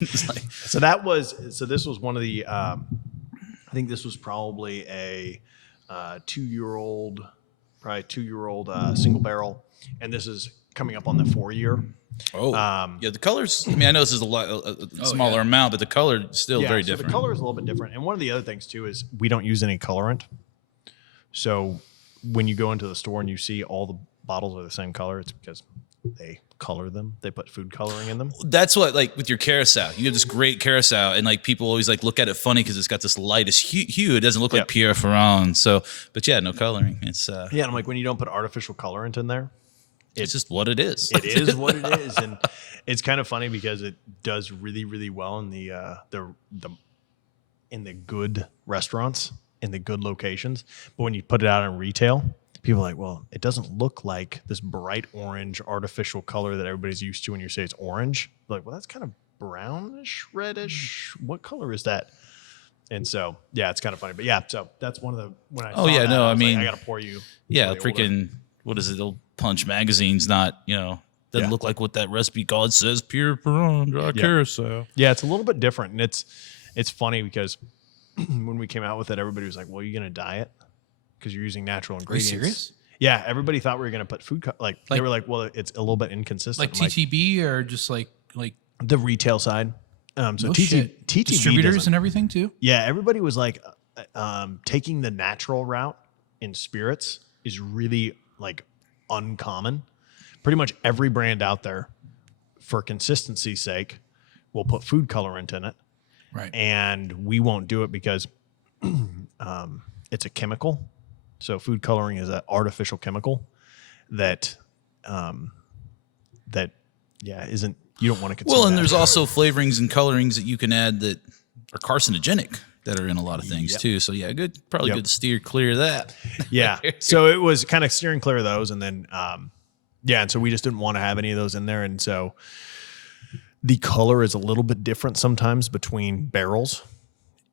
It's like, So this was one of the, I think this was probably a 2-year-old single barrel. And this is coming up on the 4-year. yeah, the colors. I mean, I know this is a smaller amount, but the color is still very different. The color is a little bit different. And one of the other things too is we don't use any colorant. So when you go into the store and you see all the bottles are the same color, it's because they color them. They put food coloring in them. That's what, like with your carousel, you have this great carousel, and like people always like look at it funny because it's got this lightest hue. It doesn't look like Pierre Ferrand. So, but yeah, no coloring. It's yeah. I'm like, when you don't put artificial colorant in there, it's just what it is. It is what it is, and it's kind of funny because it does really, really well in the good restaurants, in the good locations. But when you put it out in retail, people are like, well, it doesn't look like this bright orange artificial color that everybody's used to when you say it's orange. They're like, well, that's kind of brownish, reddish. What color is that? And so, yeah, it's kind of funny. But yeah, so that's one of the, when I saw that, I was like, I got to pour you. Yeah, freaking, what is it? Old Punch magazine's not, doesn't look like what that recipe called. It says Pierre Ferrand, carousel. Yeah, it's a little bit different. And it's funny because when we came out with it, everybody was like, well, are you going to diet? Because you're using natural ingredients. Are you serious? Yeah, everybody thought we were going to put food. They were like, well, it's a little bit inconsistent. Like TTB or just like the retail side. So TTB distributors and everything too. Yeah, everybody was like, taking the natural route in spirits is really like uncommon. Pretty much every brand out there, for consistency's sake, will put food colorant in it. Right. And we won't do it because it's a chemical. So food coloring is an artificial chemical that isn't, you don't want to consume. Well, and there's also flavorings and colorings that you can add that are carcinogenic that are in a lot of things too. So yeah, probably good to steer clear of that. Yeah. So it was kind of steering clear of those, and then and so we just didn't want to have any of those in there, and so the color is a little bit different sometimes between barrels,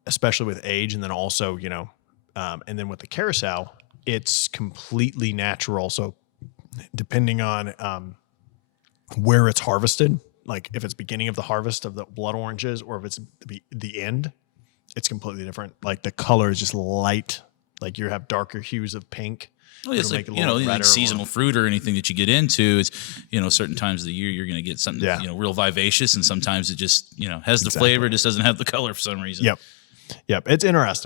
especially with age, and then also and then with the carousel, it's completely natural. So depending on where it's harvested, like if it's beginning of the harvest of the blood oranges or if it's the end, it's completely different. Like the color is just light. Like you have darker hues of pink. Well, it's like, like seasonal fruit or anything that you get into. It's, certain times of the year you're going to get something, real vivacious, and sometimes it just, has the flavor, just doesn't have the color for some reason. Yep. It's interesting.